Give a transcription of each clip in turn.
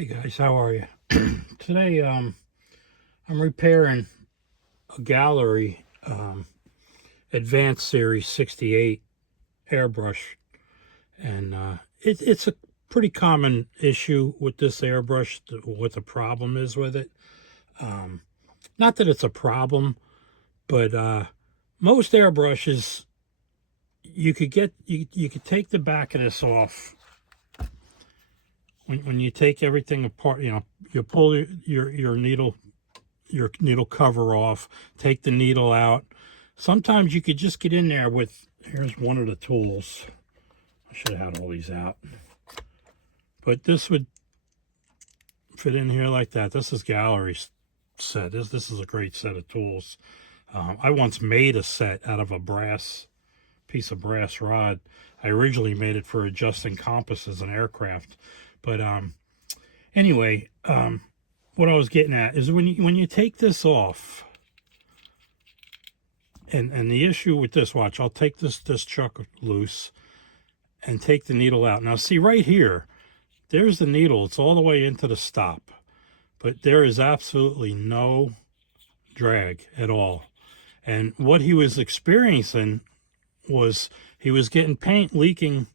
Hey guys, how are you? Today I'm repairing a Gaahleri Advanced Series 68 airbrush, and it's a pretty common issue with this airbrush. What the problem is with it, not that it's a problem, but most airbrushes, you could take the back of this off. When you take everything apart, you pull your needle cover off, take the needle out. Sometimes you could just get in there with, here's one of the tools. I should have had all these out, but this would fit in here like that. This is Gaahleri set. This is a great set of tools. I once made a set out of a piece of brass rod. I originally made it for adjusting compasses in aircraft. But anyway, what I was getting at is when you take this off, and the issue with this, watch, I'll take this chuck loose and take the needle out. Now see right here, there's the needle. It's all the way into the stop, but there is absolutely no drag at all. And what he was experiencing was he was getting paint leaking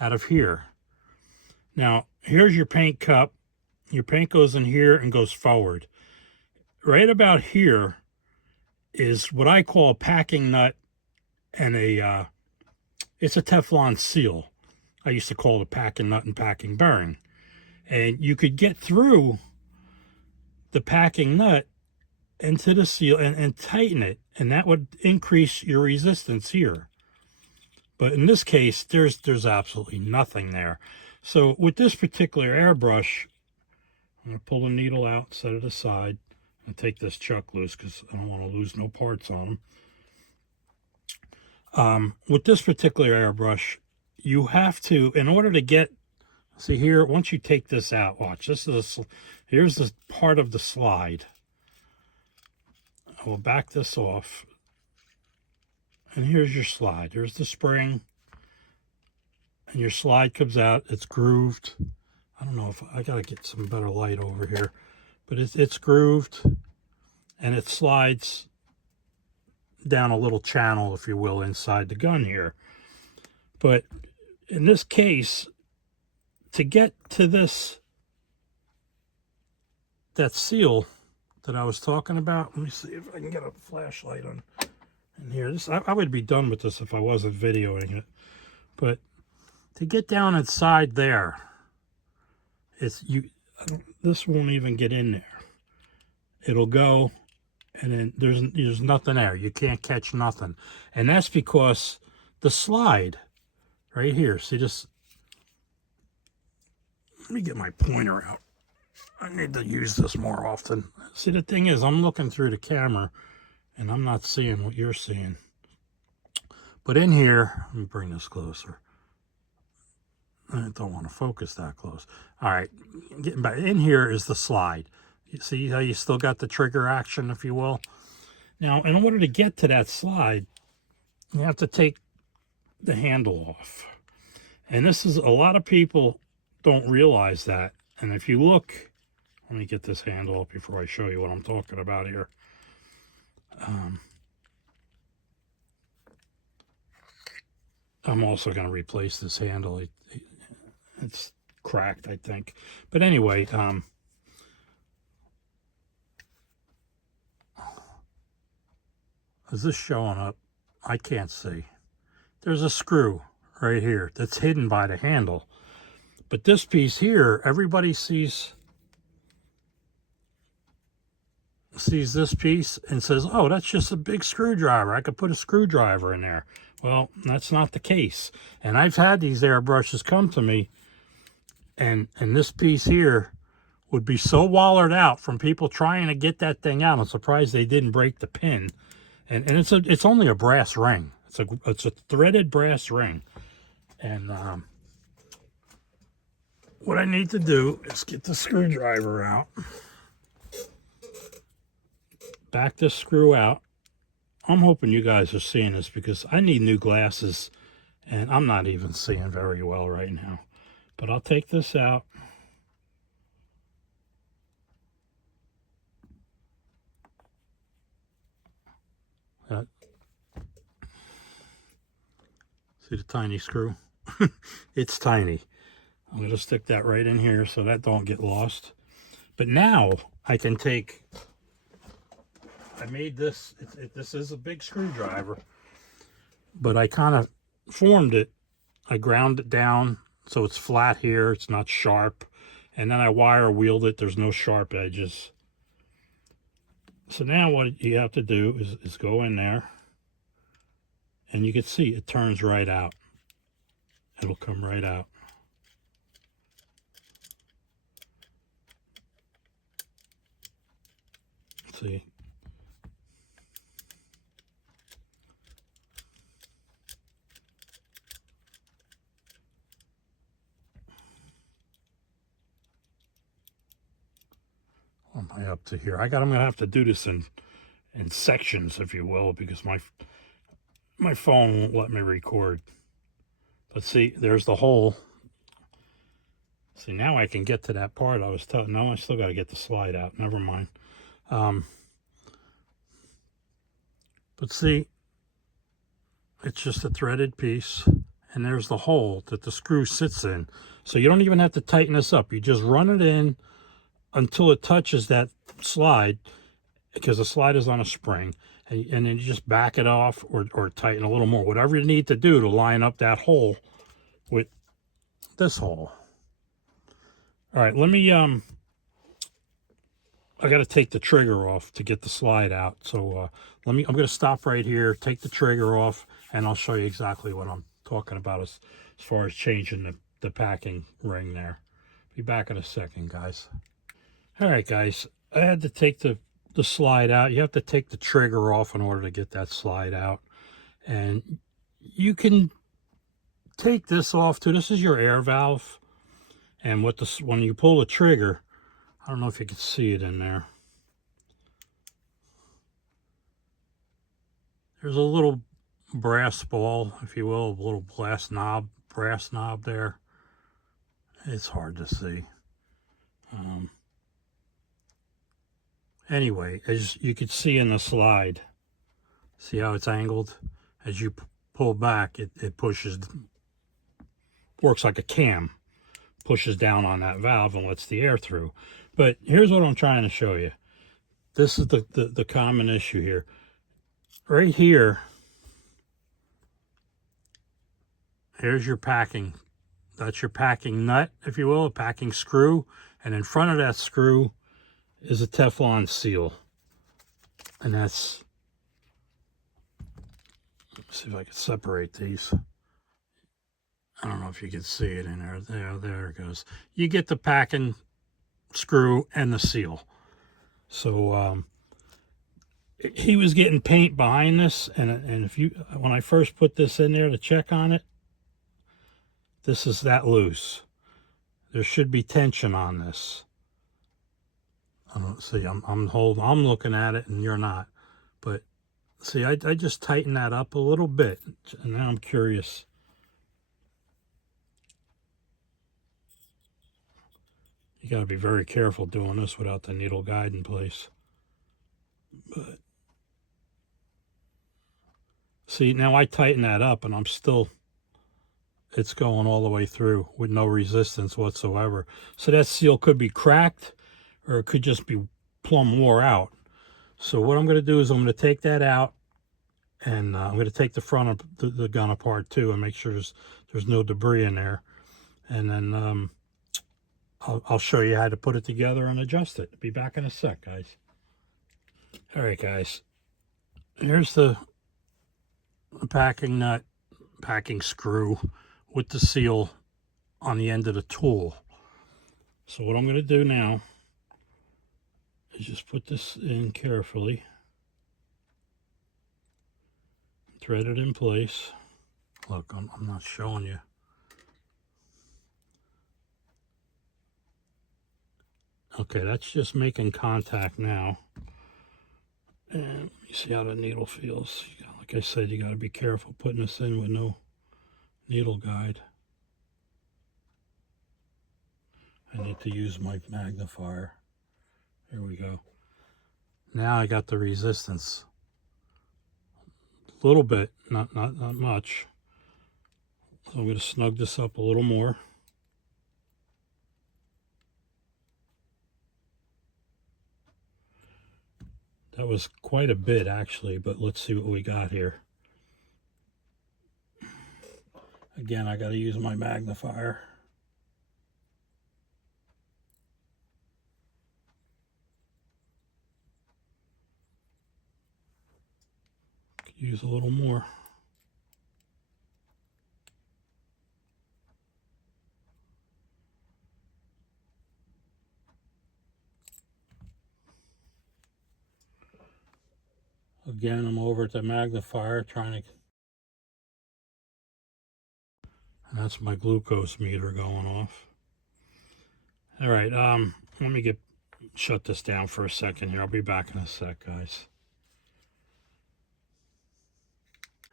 out of here. Now, here's your paint cup. Your paint goes in here and goes forward. Right about here is what I call a packing nut and it's a Teflon seal. I used to call it a packing nut and packing bearing. And you could get through the packing nut into the seal and tighten it, and that would increase your resistance here. But in this case, there's absolutely nothing there. So with this particular airbrush, I'm going to pull the needle out, set it aside, and take this chuck loose because I don't want to lose no parts on them. With this particular airbrush, you have to, in order to get, see here, once you take this out, watch, here's the part of the slide. I will back this off, and here's your slide. Here's the spring. And your slide comes out. It's grooved. I don't know if I gotta get some better light over here, but it's grooved, and it slides down a little channel, if you will, inside the gun here. But in this case, to get to that seal that I was talking about, let me see if I can get a flashlight on in here. I would be done with this if I wasn't videoing it, but to get down inside there, this won't even get in there. It'll go, and then there's nothing there. You can't catch nothing, and that's because the slide right here. See this? Let me get my pointer out. I need to use this more often. See, the thing is, I'm looking through the camera, and I'm not seeing what you're seeing. But in here, let me bring this closer. I don't want to focus that close. All right, getting back in here is the slide. You see how you still got the trigger action, if you will? Now, in order to get to that slide, you have to take the handle off. And this is, a lot of people don't realize that. And if you look, let me get this handle up before I show you what I'm talking about here. I'm also going to replace this handle. It's cracked, I think. But anyway, is this showing up? I can't see. There's a screw right here that's hidden by the handle. But this piece here, everybody sees this piece and says, oh, that's just a big screwdriver. I could put a screwdriver in there. Well, that's not the case. And I've had these airbrushes come to me, and this piece here would be so wallered out from people trying to get that thing out. I'm surprised they didn't break the pin. And it's only a brass ring. It's a threaded brass ring. And what I need to do is get the screwdriver out, back this screw out. I'm hoping you guys are seeing this because I need new glasses and I'm not even seeing very well right now. But I'll take this out. See the tiny screw? It's tiny. I'm going to stick that right in here so that don't get lost. But now I can take, I made this, this is a big screwdriver, but I kind of formed it. I ground it down so it's flat here, it's not sharp. And then I wire wheeled it, there's no sharp edges. So now what you have to do is go in there, and you can see it turns right out. It'll come right out. See? What am I up to here? I'm gonna have to do this in sections, if you will, because my phone won't let me record. But see, there's the hole. See, now I can get to that part I was telling. No, I still got to get the slide out. Never mind. But see, it's just a threaded piece, and there's the hole that the screw sits in. So you don't even have to tighten this up. You just run it in until it touches that slide, because the slide is on a spring, and then you just back it off or tighten a little more, whatever you need to do to line up that hole with this hole. All right, let me I got to take the trigger off to get the slide out. So I'm going to stop right here, take the trigger off, and I'll show you exactly what I'm talking about as far as changing the packing ring there. Be back in a second, guys. All right, guys, I had to take the slide out. You have to take the trigger off in order to get that slide out. And you can take this off too. This is your air valve. And when you pull the trigger, I don't know if you can see it in there. There's a little brass ball, if you will, a little brass knob there. It's hard to see. Anyway, as you can see in the slide, see how it's angled? As you pull back, it pushes, works like a cam, pushes down on that valve and lets the air through. But here's what I'm trying to show you. This is the common issue here. Right here, here's your packing. That's your packing nut, if you will, a packing screw. And in front of that screw is a Teflon seal. And that's, let's see if I can separate these. I don't know if you can see it in there. There it goes. You get the packing screw and the seal. So he was getting paint behind this, and when I first put this in there to check on it, this is that loose. There should be tension on this. See, I'm looking at it and you're not. But see, I just tighten that up a little bit, and now I'm curious. You got to be very careful doing this without the needle guide in place. But see, now I tighten that up and it's going all the way through with no resistance whatsoever. So that seal could be cracked, or it could just be plumb wore out. So what I'm going to do is I'm going to take that out, and I'm going to take the front of the gun apart too and make sure there's no debris in there. And then I'll show you how to put it together and adjust it. Be back in a sec, guys. All right, guys. Here's the packing nut, packing screw with the seal on the end of the tool. So what I'm going to do now is just put this in carefully, thread it in place. Look, I'm not showing you. Okay, that's just making contact now. And you see how the needle feels. Like I said, you got to be careful putting this in with no needle guide. I need to use my magnifier. There we go. Now I got the resistance. A little bit, not much. So I'm going to snug this up a little more. That was quite a bit actually, but let's see what we got here. Again, I got to use my magnifier. Could use a little more. Again, I'm over at the magnifier trying to... And that's my glucose meter going off. All right, let me shut this down for a second here. I'll be back in a sec, guys.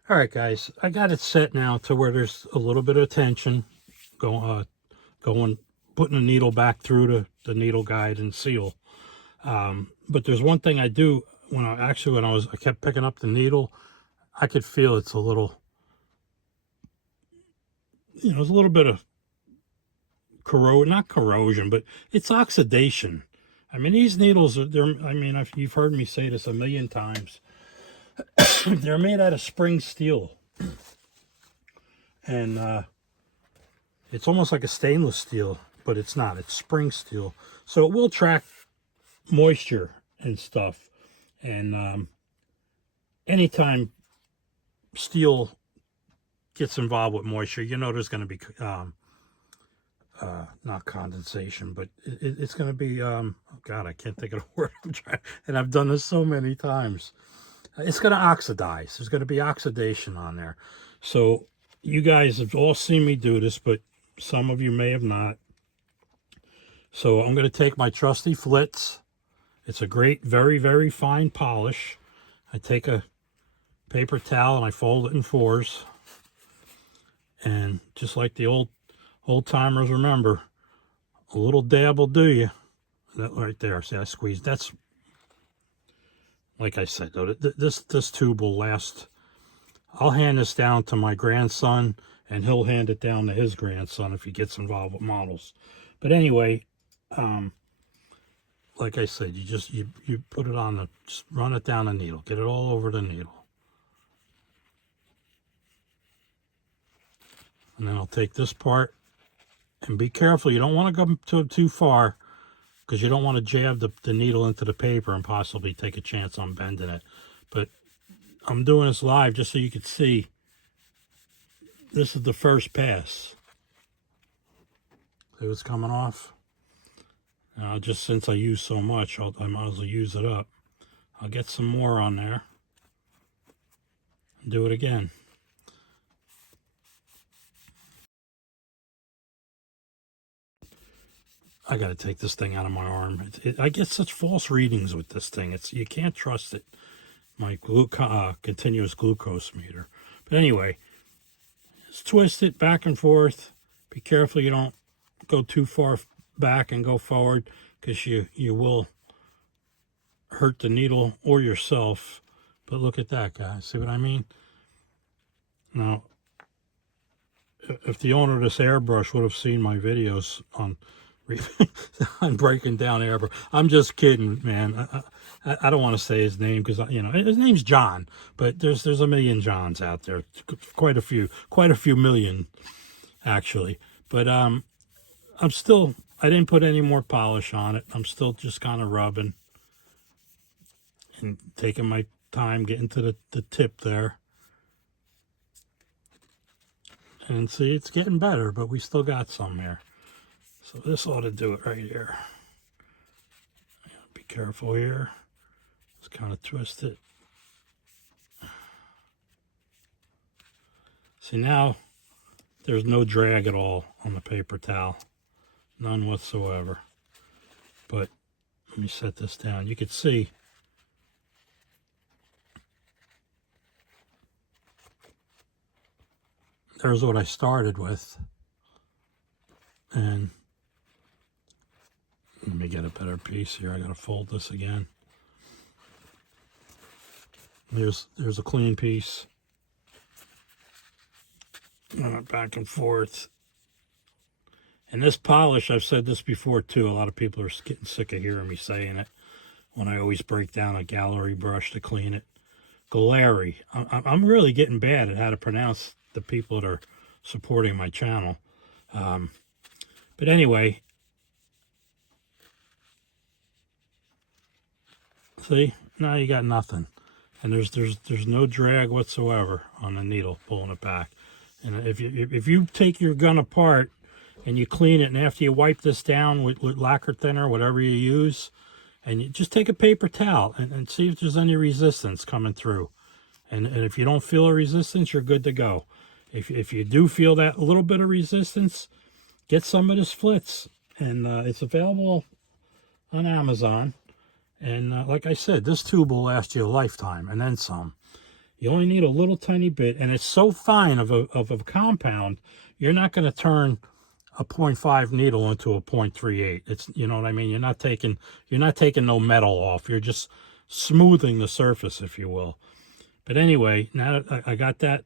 All right, guys, I got it set now to where there's a little bit of tension going, putting the needle back through the needle guide and seal. But there's one thing I do when I kept picking up the needle, I could feel it's a little, there's a little bit of not corrosion, but it's oxidation. I mean, these needles you've heard me say this a million times. They're made out of spring steel. And it's almost like a stainless steel, but it's not. It's spring steel. So it will track moisture and stuff. And anytime steel gets involved with moisture, there's going to be not condensation, but it's going to be God, I can't think of the word I'm trying, and I've done this so many times. It's going to oxidize. There's going to be oxidation on there. So you guys have all seen me do this, but some of you may have not. So I'm going to take my trusty Flitz. It's a great, very, very fine polish. I take a paper towel and I fold it in fours. And just like the old timers remember, a little dab will do you. That right there. See, I squeezed. That's, like I said, though, this tube will last. I'll hand this down to my grandson, and he'll hand it down to his grandson if he gets involved with models. But anyway, like I said, you put it on just run it down the needle, get it all over the needle. And then I'll take this part, and be careful, you don't want to go too far, because you don't want to jab the needle into the paper and possibly take a chance on bending it. But I'm doing this live just so you can see. This is the first pass. See what's coming off? Now, just since I use so much, I might as well use it up. I'll get some more on there. Do it again. I got to take this thing out of my arm. I get such false readings with this thing. You can't trust it. My continuous glucose meter. But anyway, just twist it back and forth. Be careful you don't go too far back and go forward, because you will hurt the needle or yourself. But look at that, guys. See what I mean? Now, if the owner of this airbrush would have seen my videos on breaking down airbrush, I'm just kidding, man. I don't want to say his name, because his name's John, but there's a million Johns out there, quite a few million actually. But I didn't put any more polish on it. I'm still just kind of rubbing and taking my time getting to the tip there. And see, it's getting better, but we still got some here. So this ought to do it right here. Be careful here. Just kind of twist it. See, now there's no drag at all on the paper towel. None whatsoever. But let me set this down. You can see there's what I started with. And let me get a better piece here. I gotta fold this again. There's a clean piece. Back and forth. And this polish, I've said this before too, a lot of people are getting sick of hearing me saying it when I always break down a Gaahleri brush to clean it. Gaahleri. I'm really getting bad at how to pronounce the people that are supporting my channel. But anyway, see, now you got nothing. And there's no drag whatsoever on the needle pulling it back. And if you take your gun apart and you clean it, and after you wipe this down with lacquer thinner, whatever you use, and you just take a paper towel and see if there's any resistance coming through. And if you don't feel a resistance, you're good to go. If you do feel that little bit of resistance, get some of this Flitz. And it's available on Amazon. And like I said, this tube will last you a lifetime and then some. You only need a little tiny bit, and it's so fine of a compound, you're not going to turn a 0.5 needle into a 0.38. It's, you know what I mean? You're not taking no metal off. You're just smoothing the surface, if you will. But anyway, now that I got that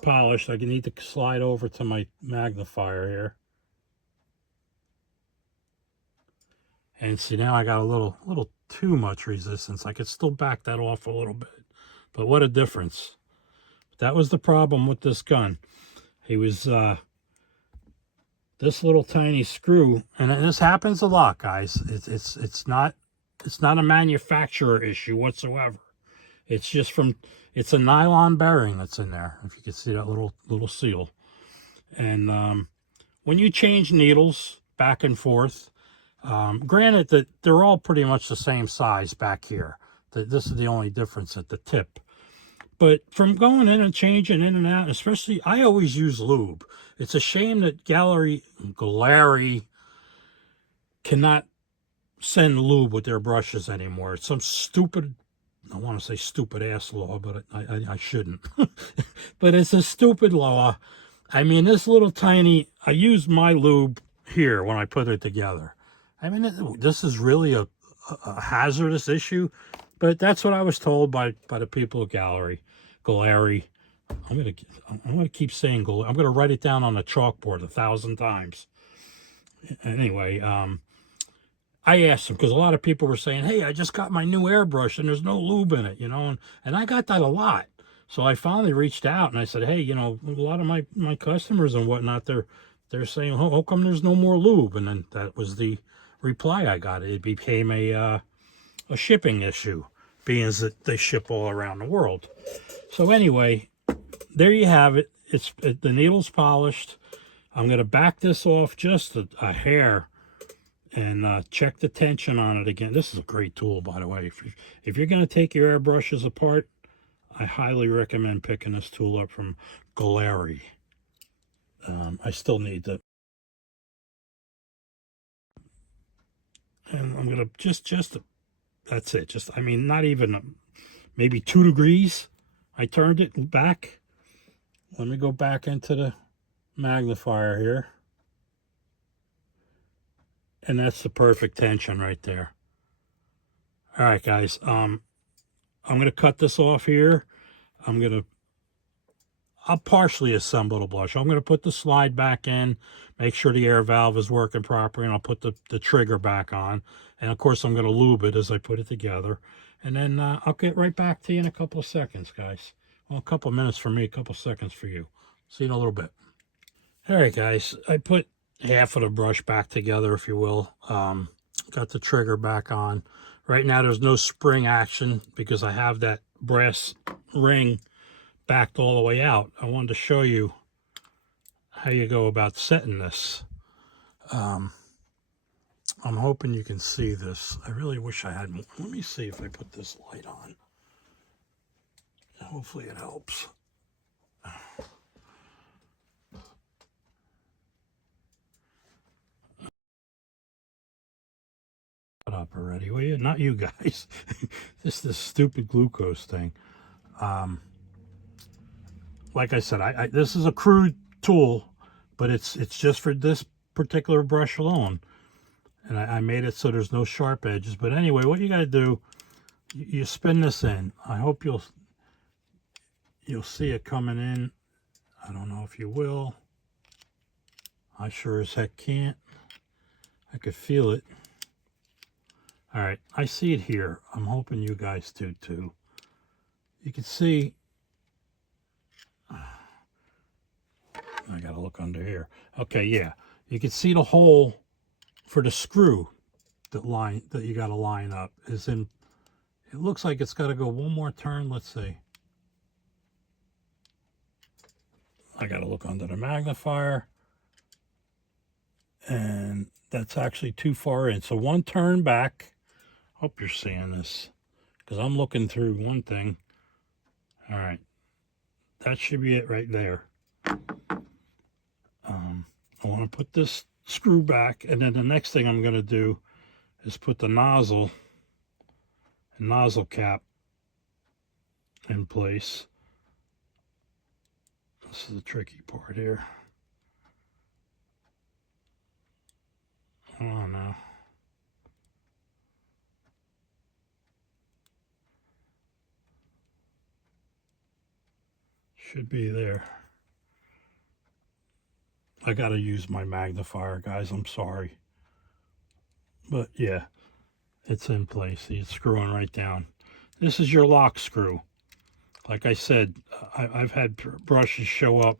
polished, I need to slide over to my magnifier here. And see, now I got a little too much resistance. I could still back that off a little bit. But what a difference. That was the problem with this gun. He was this little tiny screw, and this happens a lot, guys. It's not a manufacturer issue whatsoever. It's just it's a nylon bearing that's in there. If you can see that little seal. And when you change needles back and forth, granted that they're all pretty much the same size back here. This is the only difference at the tip. But from going in and changing in and out, especially, I always use lube. It's a shame that Gaahleri cannot send lube with their brushes anymore. It's some stupid, I want to say stupid ass law, but I shouldn't. But it's a stupid law. I mean, this little tiny, I use my lube here when I put it together. I mean, this is really a hazardous issue, but that's what I was told by the people of Gaahleri. I'm gonna keep saying Gaahleri. I'm gonna write it down on the chalkboard 1,000 times. Anyway, I asked them, because a lot of people were saying, "Hey, I just got my new airbrush and there's no lube in it," you know, and I got that a lot. So I finally reached out and I said, "Hey, you know, a lot of my customers and whatnot, they're saying, how come there's no more lube?" And then that was the reply I got. It became a shipping issue, being that they ship all around the world. So anyway, there you have it. The needle's polished. I'm going to back this off just a hair and check the tension on it again. This is a great tool, by the way. If you're going to take your airbrushes apart, I highly recommend picking this tool up from Gaahleri. I still need to. And I'm going to just that's it. Just, I mean, not even maybe 2 degrees. I turned it back. Let me go back into the magnifier here. And that's the perfect tension right there. All right, guys. I'm going to cut this off here. I'll partially assemble the brush. I'm going to put the slide back in, make sure the air valve is working properly, and I'll put the trigger back on. And of course, I'm going to lube it as I put it together. And then I'll get right back to you in a couple of seconds, guys. Well, a couple of minutes for me, a couple of seconds for you. See you in a little bit. All right, guys. I put half of the brush back together, if you will. Got the trigger back on. Right now, there's no spring action because I have that brass ring backed all the way out. I wanted to show you how you go about setting this. I'm hoping you can see this. I really wish I had more. Let me see if I put this light on. Hopefully it helps. Shut up already, will you? Not you guys. This stupid glucose thing. Like I said, this is a crude tool, but it's just for this particular brush alone. And I made it so there's no sharp edges. But anyway, what you got to do, you spin this in. I hope you'll see it coming in. I don't know if you will. I sure as heck can't. I could feel it. All right, I see it here. I'm hoping you guys do too. You can see, I gotta look under here. Okay, yeah. You can see the hole for the screw that you gotta line up is in. It looks like it's gotta go one more turn. Let's see. I gotta look under the magnifier. And that's actually too far in. So one turn back. Hope you're seeing this, because I'm looking through one thing. All right, that should be it right there. I want to put this screw back, and then the next thing I'm going to do is put the nozzle and nozzle cap in place. This is the tricky part here. Hold on now. Should be there. I got to use my magnifier, guys. I'm sorry. But yeah, it's in place. See, it's screwing right down. This is your lock screw. Like I said, I've had brushes show up,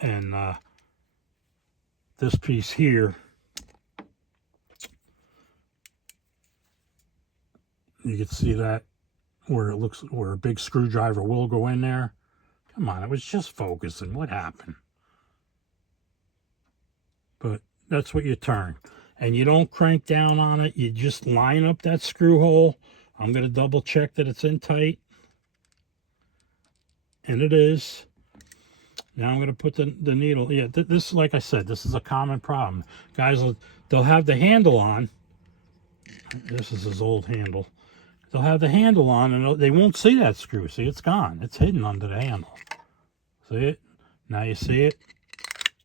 and this piece here, you can see that where it looks, where a big screwdriver will go in there. Come on, it was just focusing. What happened? But that's what you turn. And you don't crank down on it. You just line up that screw hole. I'm going to double check that it's in tight. And it is. Now I'm going to put the needle. Yeah, this, like I said, this is a common problem. Guys, they'll have the handle on. This is his old handle. They'll have the handle on, and they won't see that screw. See, it's gone. It's hidden under the handle. See it? Now you see it.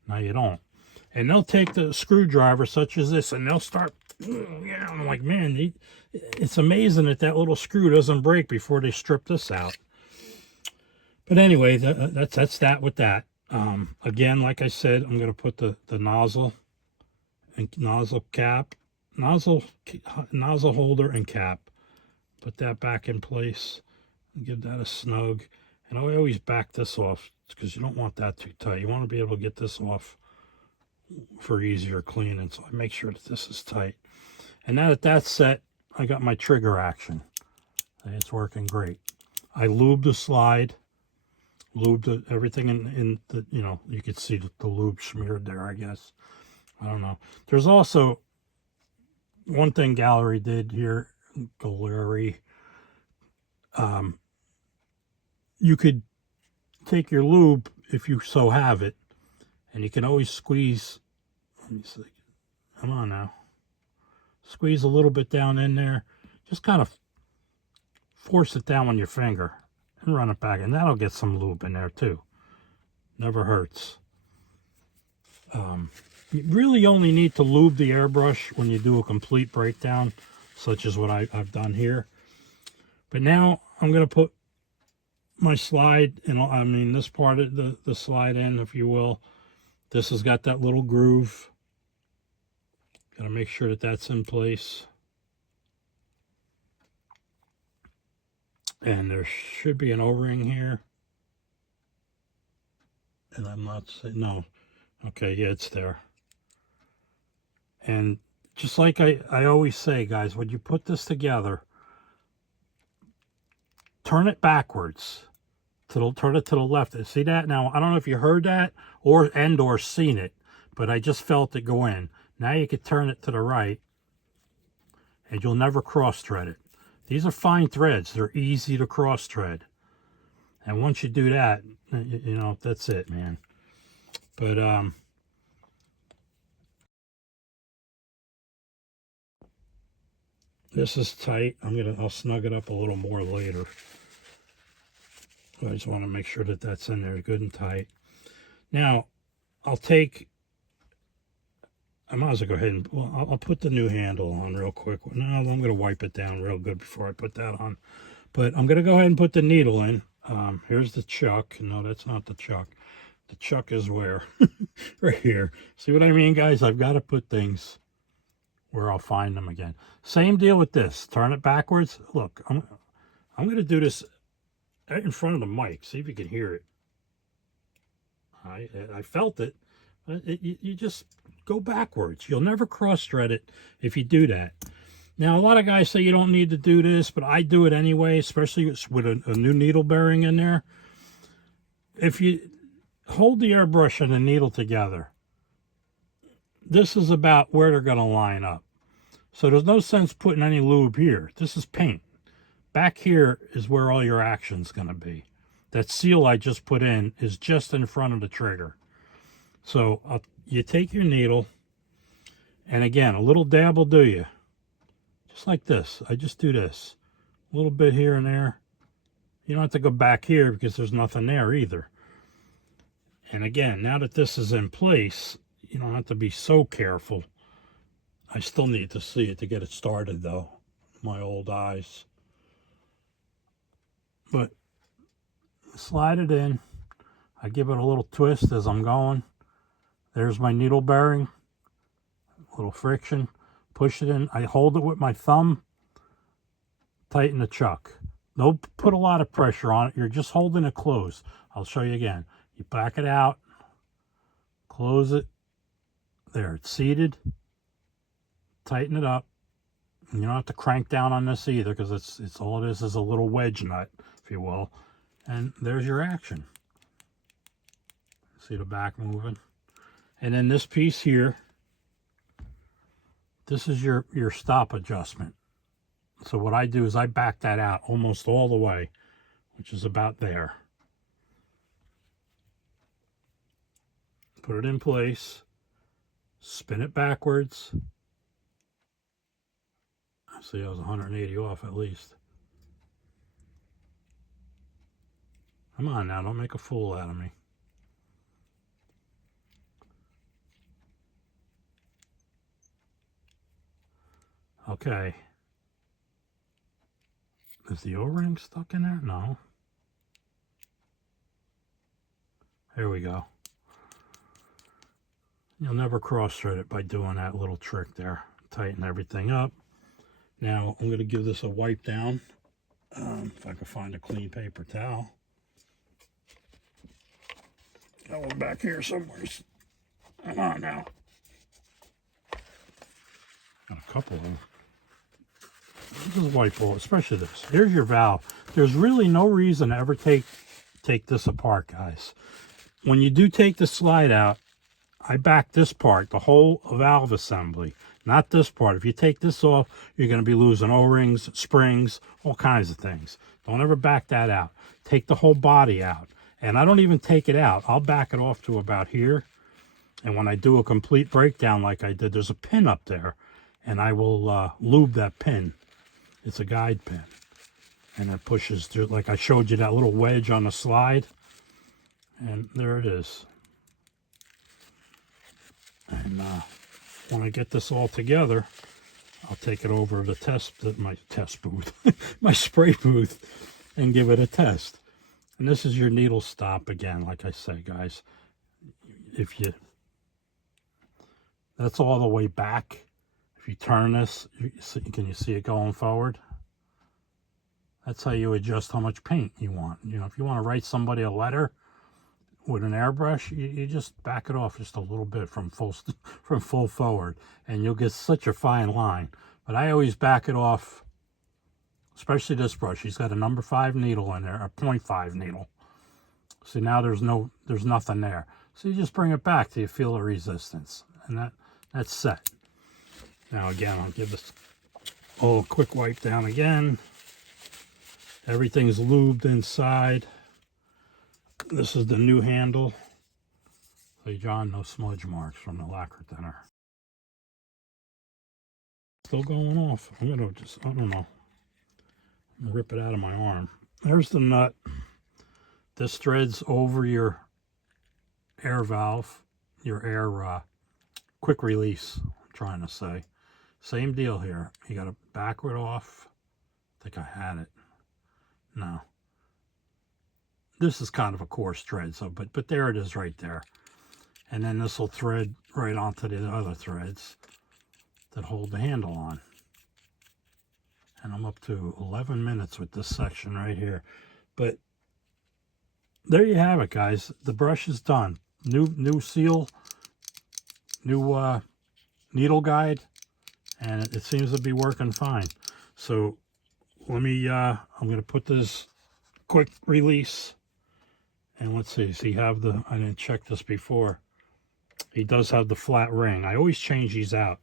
Now you don't. And they'll take the screwdriver such as this, and they'll start, yeah, I'm like, man, it's amazing that little screw doesn't break before they strip this out. But anyway, that's that with that. Again, like I said, I'm going to put the nozzle and nozzle cap, nozzle holder and cap. Put that back in place. Give that a snug. And I always back this off because you don't want that too tight. You want to be able to get this off for easier cleaning. So I make sure that this is tight. And now that that's set, I got my trigger action. It's working great. I lubed the slide, lubed everything in the, you know, you could see the lube smeared there, I guess. I don't know. There's also one thing Gaahleri did here, Gaahleri. You could take your lube, if you so have it, and you can always squeeze. Let me see. Come on now. Squeeze a little bit down in there. Just kind of force it down on your finger and run it back. And that'll get some lube in there too. Never hurts. You really only need to lube the airbrush when you do a complete breakdown, such as what I've done here. But now I'm going to put my slide, and I mean this part of the slide in, if you will. This has got that little groove. Got to make sure that that's in place. And there should be an O-ring here. And I'm not saying, no. Okay, yeah, it's there. And just like I always say, guys, when you put this together, turn it backwards. Turn it to the left. See that? Now, I don't know if you heard that or seen it, but I just felt it go in. Now you can turn it to the right, and you'll never cross-thread it. These are fine threads. They're easy to cross-thread. And once you do that, you know, that's it, man. But, this is tight. I'll snug it up a little more later. I just want to make sure that that's in there good and tight. Now, I might as well go ahead and, well, I'll put the new handle on real quick. Now I'm going to wipe it down real good before I put that on. But I'm going to go ahead and put the needle in. Here's the chuck. No, that's not the chuck. The chuck is where? Right here. See what I mean, guys? I've got to put things where I'll find them again. Same deal with this. Turn it backwards. Look, I'm going to do this right in front of the mic. See if you can hear it. I felt it. You just go backwards. You'll never cross-thread it if you do that. Now, a lot of guys say you don't need to do this, but I do it anyway, especially with a new needle bearing in there. If you hold the airbrush and the needle together, this is about where they're going to line up. So there's no sense putting any lube here. This is paint. Back here is where all your action's going to be. That seal I just put in is just in front of the trigger. So you take your needle, and again, a little dab will do you. Just like this. I just do this. A little bit here and there. You don't have to go back here because there's nothing there either. And again, now that this is in place, you don't have to be so careful. I still need to see it to get it started though. My old eyes. But slide it in. I give it a little twist as I'm going. There's my needle bearing. A little friction. Push it in. I hold it with my thumb. Tighten the chuck. Don't put a lot of pressure on it. You're just holding it closed. I'll show you again. You back it out. Close it. There, it's seated. Tighten it up. And you don't have to crank down on this either because it's all it is a little wedge nut, if you will. And there's your action. See the back moving? And then this piece here, this is your stop adjustment. So what I do is I back that out almost all the way, which is about there. Put it in place, spin it backwards. See, I was 180 off at least. Come on now, don't make a fool out of me. Okay. Is the O-ring stuck in there? No. Here we go. You'll never cross-thread it by doing that little trick there. Tighten everything up. Now, I'm going to give this a wipe down. If I can find a clean paper towel. Got one back here somewhere. Come on now. Got a couple of them. Just wipe all, especially this. Here's your valve. There's really no reason to ever take this apart, guys. When you do take the slide out, I back this part, the whole valve assembly, not this part. If you take this off, you're going to be losing O-rings, springs, all kinds of things. Don't ever back that out. Take the whole body out. And I don't even take it out. I'll back it off to about here. And when I do a complete breakdown like I did, there's a pin up there. And I will lube that pin. It's a guide pin. And it pushes through, like I showed you that little wedge on the slide. And there it is. And when I get this all together, I'll take it over to my test booth, my spray booth, and give it a test. And this is your needle stop again, like I say, guys. That's all the way back. If you turn this, can you see it going forward? That's how you adjust how much paint you want. You know, if you want to write somebody a letter with an airbrush, you just back it off just a little bit from full forward, and you'll get such a fine line. But I always back it off, especially this brush. He's got a number 5 needle in there, a 0.5 needle. See, now there's nothing there. So you just bring it back till you feel the resistance, and that's set. Now again, I'll give this a quick wipe down again. Everything's lubed inside. This is the new handle. Hey John, no smudge marks from the lacquer thinner. Still going off. I'm gonna just, I don't know, rip it out of my arm. There's the nut. This threads over your air valve, your air quick release, I'm trying to say. Same deal here. You got to back it off. I think I had it. No. this is kind of a coarse thread, so but there it is right there. And then this will thread right onto the other threads that hold the handle on. And I'm up to 11 minutes with this section right here. But there you have it, guys. The brush is done. New seal, new needle guide, and it seems to be working fine. So let me, I'm going to put this quick release, and let's see, does he have the, I didn't check this before. He does have the flat ring. I always change these out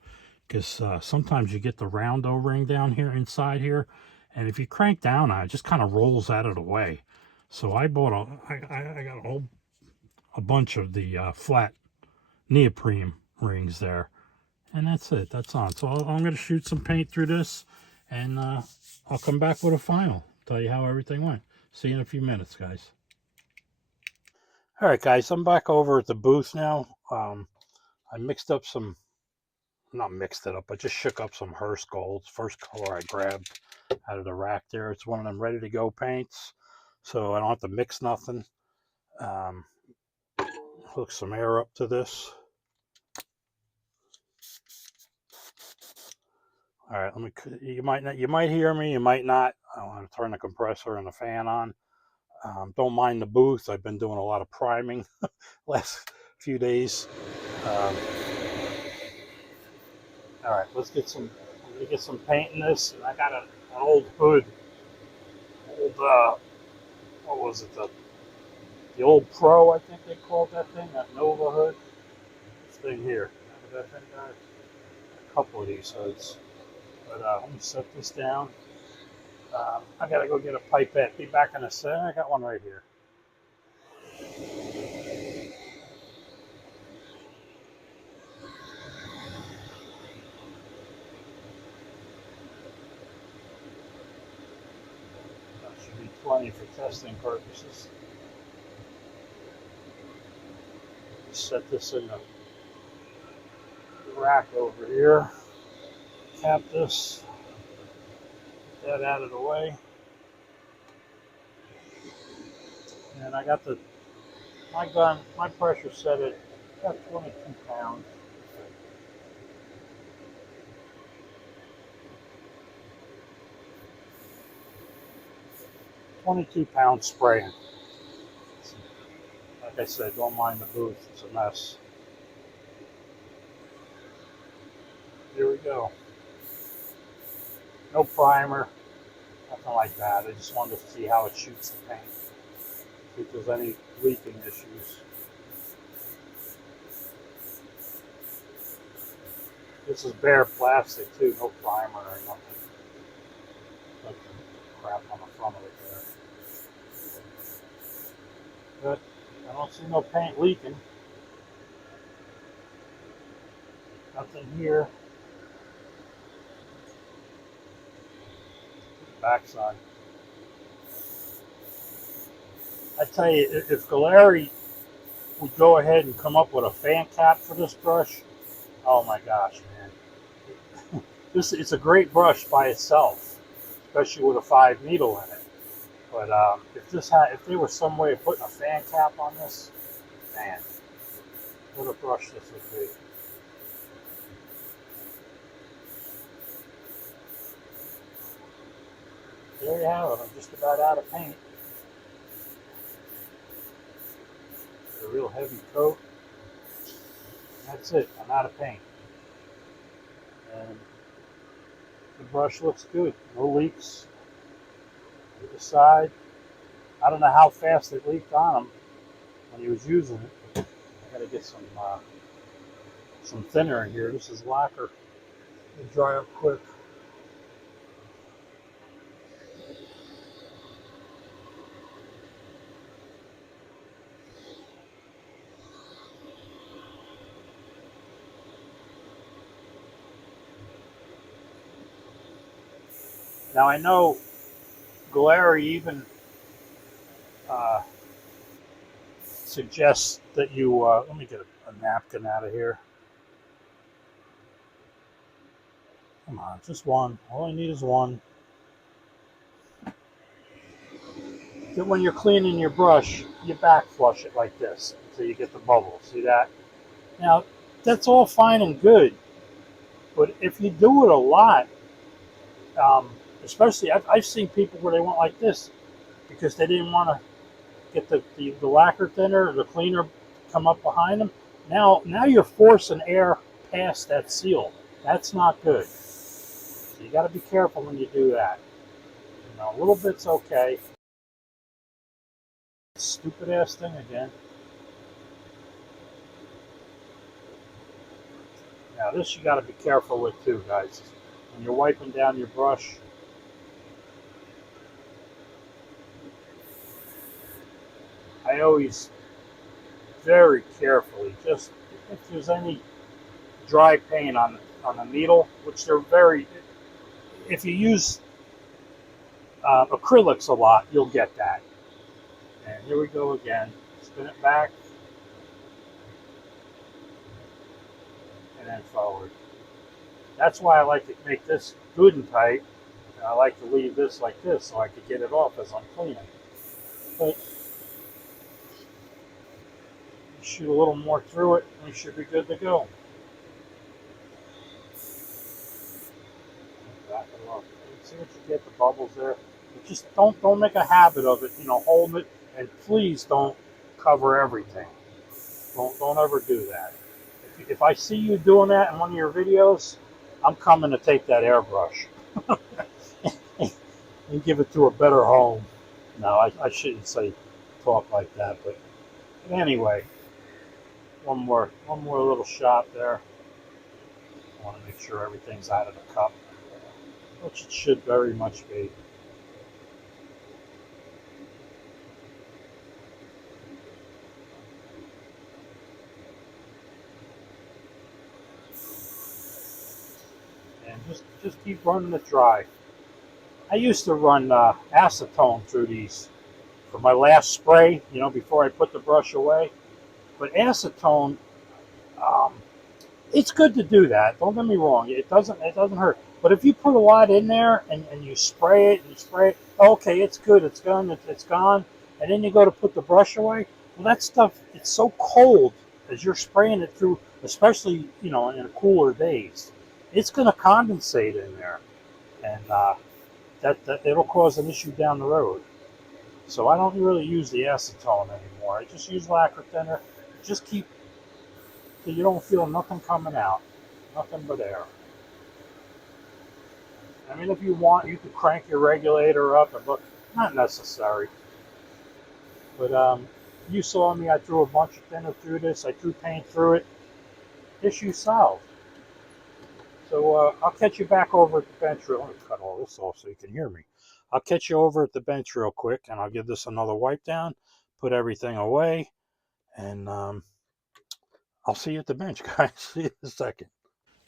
because sometimes you get the round O-ring down here inside here, and if you crank down on it, it just kind of rolls out of the way. So I bought I got a bunch of the flat neoprene rings there, and that's it. That's on. So I'm going to shoot some paint through this, and I'll come back with a final. Tell you how everything went. See you in a few minutes, guys. All right, guys, I'm back over at the booth now. I mixed up some, not mixed it up, but just shook up some Hearst Golds. First color I grabbed out of the rack there. It's one of them ready to go paints, so I don't have to mix nothing. Hook some air up to this. All right, let me. You might hear me, you might not. I want to turn the compressor and the fan on. Don't mind the booth. I've been doing a lot of priming last few days. All right, let's get some. I'm gonna get some paint in this, and I got an old hood. Old what was it? The old Pro, I think they called that thing. That Nova hood. This thing here. Remember that thing, guys? A couple of these hoods. But let me set this down. I gotta go get a pipette. Be back in a second. I got one right here. That should be plenty for testing purposes. Set this in the rack over here. Cap this. Get that out of the way. And I got my gun, my pressure set at about 22 pounds. 22-pound spraying. Like I said, don't mind the booth, it's a mess. Here we go. No primer, nothing like that. I just wanted to see how it shoots the paint. See if there's any leaking issues. This is bare plastic too, no primer or nothing. Like crap on the front of it there. But I don't see no paint leaking. Nothing here. Backside. I tell you, if Gaahleri would go ahead and come up with a fan cap for this brush, oh my gosh, man. It's a great brush by itself, especially with a 5 needle in it. But if there was some way of putting a fan cap on this, man, what a brush this would be. There you have it. I'm just about out of paint. A real heavy coat. That's it. I'm out of paint. And the brush looks good. No leaks. Either side. I don't know how fast it leaked on him when he was using it. I gotta get some thinner in here. This is lacquer. It'll dry up quick. Now I know Gaahleri even suggests that you, let me get a napkin out of here. Come on, just one. All I need is one. that when you're cleaning your brush, you back flush it like this until you get the bubbles. See that? Now, that's all fine and good, but if you do it a lot, um, especially I've seen people where they went like this because they didn't want to get the lacquer thinner or the cleaner come up behind them. Now you're forcing air past that seal. That's not good. So you got to be careful when you do that. You know, a little bit's okay. Stupid ass thing again. Now this you got to be careful with too, guys. When you're wiping down your brush, I always very carefully, just if there's any dry paint on the needle, which they're very, if you use acrylics a lot, you'll get that. And here we go again. Spin it back and then forward. That's why I like to make this good and tight. And I like to leave this like this so I could get it off as I'm cleaning. But you shoot a little more through it and you should be good to go. Back it off. See what you get, the bubbles there. But just don't make a habit of it, you know, hold it, and please don't cover everything. Don't ever do that. If I see you doing that in one of your videos, I'm coming to take that airbrush and give it to a better home. No, I shouldn't say talk like that, but anyway, one more little shot there. I want to make sure everything's out of the cup, which it should very much be. And just keep running it dry. I used to run acetone through these for my last spray, you know, before I put the brush away. But acetone, um, it's good to do that. Don't get me wrong; it doesn't hurt. But if you put a lot in there and you spray it and you spray it, okay, it's good, it's gone, it's gone, and then you go to put the brush away. Well, that stuff, it's so cold as you're spraying it through, especially you know in cooler days, it's going to condensate in there, and that it'll cause an issue down the road. So I don't really use the acetone anymore. I just use lacquer thinner. Just keep so you don't feel nothing coming out, nothing but air. I mean, if you want, you could crank your regulator up, but not necessary. But you saw me. I threw a bunch of thinner through this. I threw paint through it. Issue solved. So I'll catch you back over at the bench real. Let me cut all this off so you can hear me. I'll catch you over at the bench real quick, and I'll give this another wipe down, put everything away, and I'll see you at the bench, guys. See you in a second.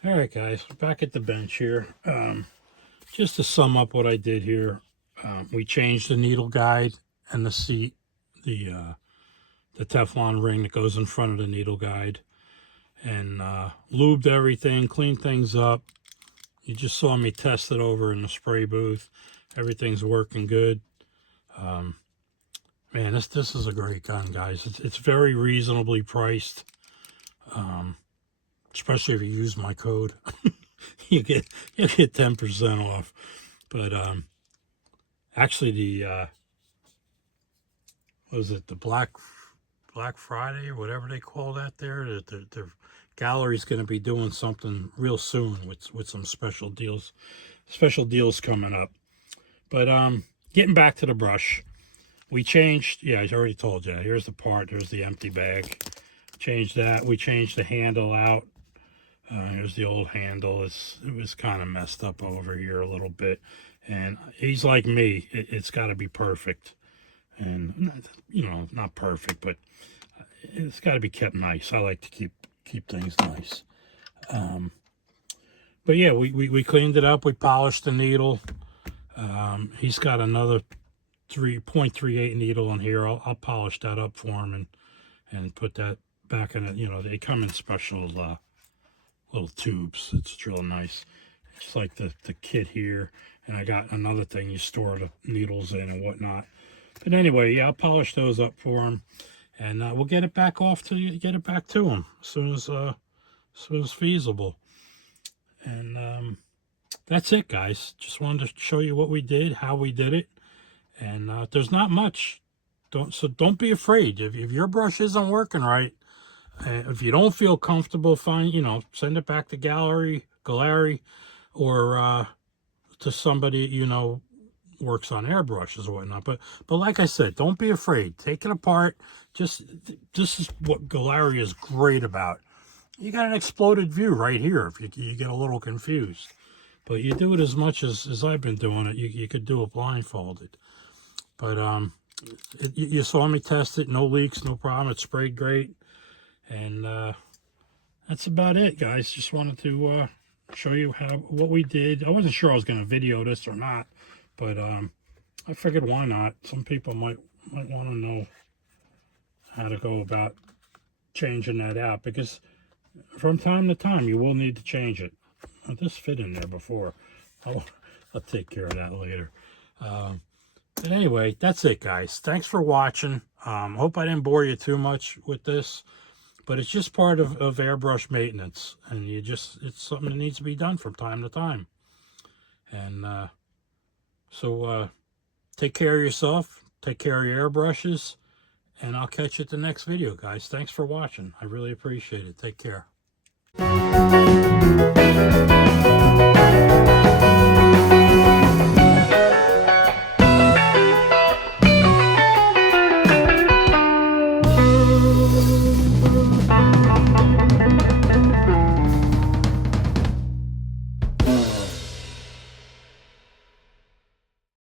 All right, guys, back at the bench here. Just to sum up what I did here, we changed the needle guide and the seat, the Teflon ring that goes in front of the needle guide, and lubed everything, cleaned things up. You just saw me test it over in the spray booth. Everything's working good. Um, man, this is a great gun, guys. It's very reasonably priced, especially if you use my code. you get 10% off. But actually, the was it the Black Friday or whatever they call that there? The Gaahleri going to be doing something real soon with some special deals coming up. But getting back to the brush, we changed. Yeah, I already told you. Here's the part. There's the empty bag. Changed that. We changed the handle out. Here's the old handle. It was kind of messed up over here a little bit, and he's like me. It's got to be perfect, and you know, not perfect, but it's got to be kept nice. I like to keep things nice. But yeah, we cleaned it up. We polished the needle. He's got another 3.38 needle in here. I'll polish that up for him and put that back in it. You know, they come in special little tubes. It's real nice. It's like the kit here. And I got another thing you store the needles in and whatnot. But anyway, yeah, I'll polish those up for him, and we'll get it back to him as soon as feasible. And that's it, guys. Just wanted to show you what we did, how we did it, and there's not much. Don't be afraid if your brush isn't working right. If you don't feel comfortable, send it back to Gaahleri, or to somebody works on airbrushes or whatnot. But like I said, don't be afraid. Take it apart. This is what Gaahleri is great about. You got an exploded view right here if you get a little confused. But you do it as much as I've been doing it. You could do it blindfolded. But you saw me test it. No leaks, no problem. It sprayed great. And that's about it, guys. Just wanted to show you what we did. I wasn't sure I was going to video this or not, but I figured why not. Some people might want to know how to go about changing that out, because from time to time you will need to change it. This fit in there before. I'll take care of that later. But anyway, that's it, guys. Thanks for watching. Hope I didn't bore you too much with this, but it's just part of airbrush maintenance, and it's something that needs to be done from time to time. And so take care of yourself, take care of your airbrushes, and I'll catch you at the next video, guys. Thanks for watching. I really appreciate it. Take care.